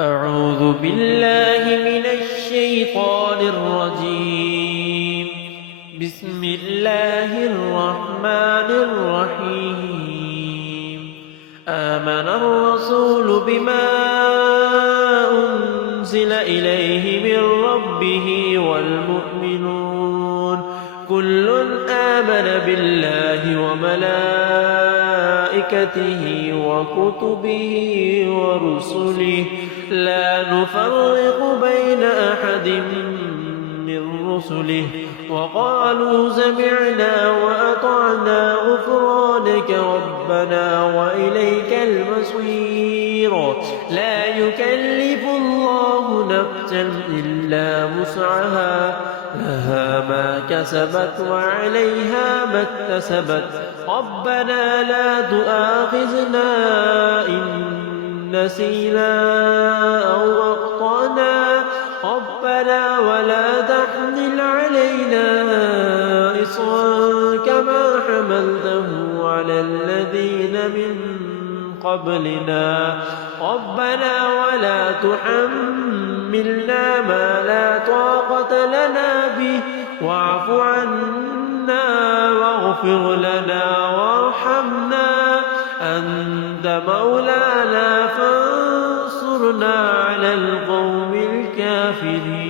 أعوذ بالله من الشيطان الرجيم. بسم الله الرحمن الرحيم. آمن الرسول بما أنزل إليه من ربه والمؤمنون كل آمن بالله وملائكته وكتبه ورسله لا نفرق بين أحد من رسله وقالوا سمعنا وأطعنا غفرانك ربنا وإليك المصير. لا يكلف الله نفسا إلا وسعها لها ما كسبت وعليها ما اكتسبت ربنا لا تؤاخذنا إن نسينا أو أخطأنا ربنا ولا تحمل علينا إصرا كما حملته على الذين من قبلنا ربنا ولا تحملنا ما لا طاقة لنا به واعف عنا واغفر لنا وارحمنا أنت مولانا فانصرنا على القوم الكافرين.